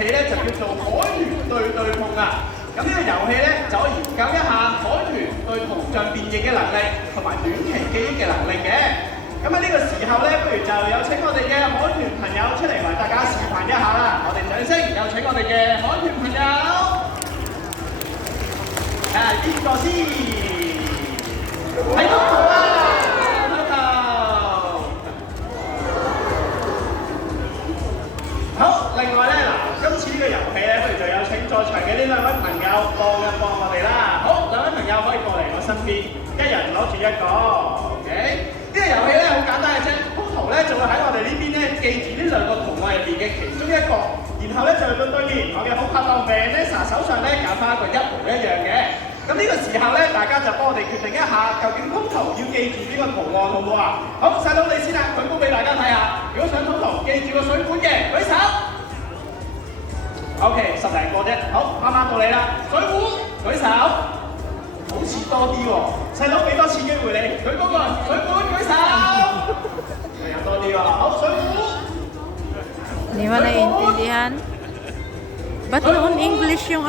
戲咧就叫做海豚對對碰啊！咁呢個遊戲咧就可以研究一下海豚對圖像變形嘅能力同埋短期記憶嘅能力嘅。咁喺呢個時候咧，不如就有請我哋嘅海豚朋友出嚟為大家示範一下啦！我哋掌聲有請我哋嘅海豚朋友。邊個先？喺度啊！好，另外咧嗱，今次呢個遊戲咧，不如就有請在場嘅呢兩位朋友幫一幫我哋啦。好，兩位朋友可以過嚟我身邊，一人攞住一個。OK， 呢個遊戲咧好簡單嘅啫，鋪圖咧就會喺我哋呢邊咧記住呢兩個圖案入邊嘅其中一個，然後咧就去到對面我嘅好拍檔 Vanessa 手上咧揀翻一個一模一樣嘅。咁呢個時候咧，大家就幫我哋決定一下，究竟鋪圖要記住邊個圖案好唔好啊？好，細佬你先啦，舉高俾大家睇下。如果想鋪圖記住個水管嘅，舉手。OK， 10零個啫。好，啱啱到你啦。水壺，舉手。好似多啲喎，細佬俾多次機會你，舉高個水管，舉手。有多啲喎。好，水壺。Di ba naiintindihan? Ba't noon English yung